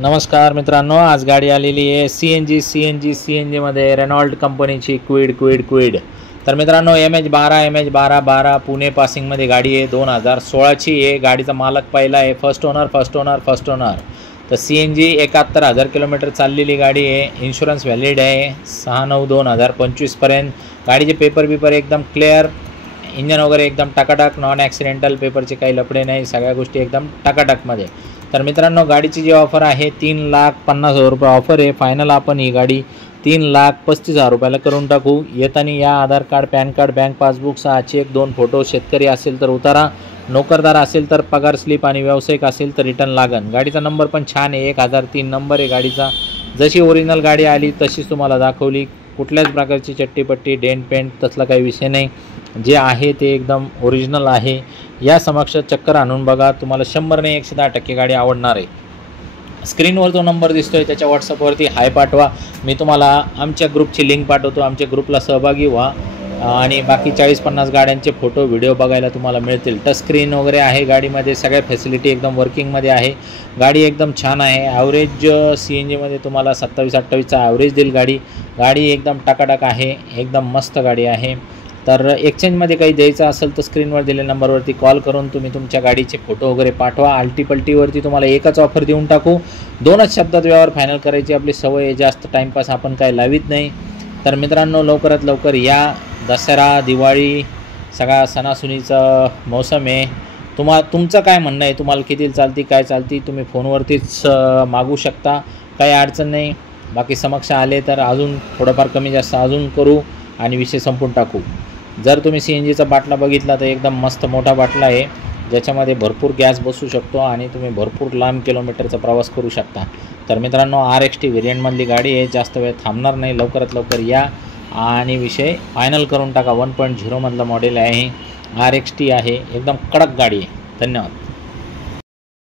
नमस्कार मित्रांनो, आज गाडी आलेली आहे सी एन मध्ये रेनॉल्ट कंपनीची क्विड। तर मित्रांनो MH12 पुणे पासिंगमध्ये गाडी आहे। 2016ची आहे। गाडीचा मालक पहिला आहे, फर्स्ट ओनर। तर CNG 71,000 किलोमीटर चाललेली गाडी आहे। इन्शुरन्स व्हॅलिड आहे 6/9/2025 पर्यंत। गाडीचे पेपर एकदम क्लिअर, इंजन वगैरे एकदम टकाटक, नॉन ॲक्सिडेंटल, पेपरचे काही लफडे नाही, सगळ्या गोष्टी एकदम टकाटकमध्ये। तर मित्रांनो, गाडीची जी ऑफर आहे 3,50,000 रुपये ऑफर आहे। फायनल आपण ही गाडी 3,35,000 रुपयाला करून टाकू। येताना या Aadhaar card, PAN card, bank passbook, 6 cheque, 2 photo, शेतकरी असेल तर उतारा, नोकरदार असेल तर पगार स्लिप आणि व्यावसायिक असेल तर रिटर्न लागन। गाडीचा नंबर पण छान आहे, 1003 नंबर आहे गाडीचा। जशी ओरिजिनल गाडी आली तशीच तुम्हाला दाखवली, कुठल्याच प्रकारची चट्टीपट्टी, डेंट पेंट तसला काही विषय नाही। जे आहे ते एकदम ओरिजिनल आहे। या समक्ष चक्कर आणून बघा, तुम्हाला 100 नाही 110% गाडी आवडणार आहे। स्क्रीनवर जो नंबर दिसतोय त्याच्या व्हॉट्सअपवरती हाय पाठवा, मी तुम्हाला आमच्या ग्रुपची लिंक पाठवतो। आमच्या ग्रुपला सहभागी व्हा आणि बाकी 40-50 गाड्यांचे फोटो व्हिडिओ बघायला तुम्हाला मिळतील। टच स्क्रीन वगैरे आहे गाडीमध्ये, सगळ्या फॅसिलिटी एकदम वर्किंगमध्ये आहे। गाडी एकदम छान आहे। ॲव्हरेज CNGमध्ये तुम्हाला 27-28चा ॲव्हरेज देईल गाडी एकदम टकाटक आहे, एकदम मस्त गाडी आहे। तर एक्सचेंजमध्ये काही द्यायचं असेल तर स्क्रीनवर दिलेल्या नंबरवरती कॉल करून तुम्ही तुमच्या गाडीचे फोटो वगैरे पाठवा। आल्टीपल्टीवरती तुम्हाला एकच ऑफर देऊन टाकू, 2च शब्दात व्यवहार फायनल करायची आपली सवय आहे, जास्त टाईमपास आपण काय लावित नाही। तर मित्रांनो, लवकरात लवकर या। दसरा, दिवाळी सगळा सणासुदीचा मौसम आहे। तुमचं काय म्हणणं आहे, तुम्हाला किती चालती, काय चालती, तुम्ही फोनवरतीच मागू शकता, काही अडचण नाही। बाकी समक्ष आले तर अजून थोडंफार कमी जास्त अजून करू आणि विषय संपून टाकू। जर तुम्ही CNGचा बाटला बघितला तर एकदम मस्त मोठा बाटला आहे, ज्याच्यामध्ये भरपूर गॅस बसू शकतो आणि तुम्ही भरपूर लांब किलोमीटरचा प्रवास करू शकता। तर मित्रांनो, RXT व्हेरियंटमधली गाडी आहे, जास्त वेळ थांबणार नाही, लवकरात लवकर या आणि विषय फायनल करून टाका। 1.0 मधलं मॉडेल आहे, RXT आहे, एकदम कडक गाडी आहे। धन्यवाद।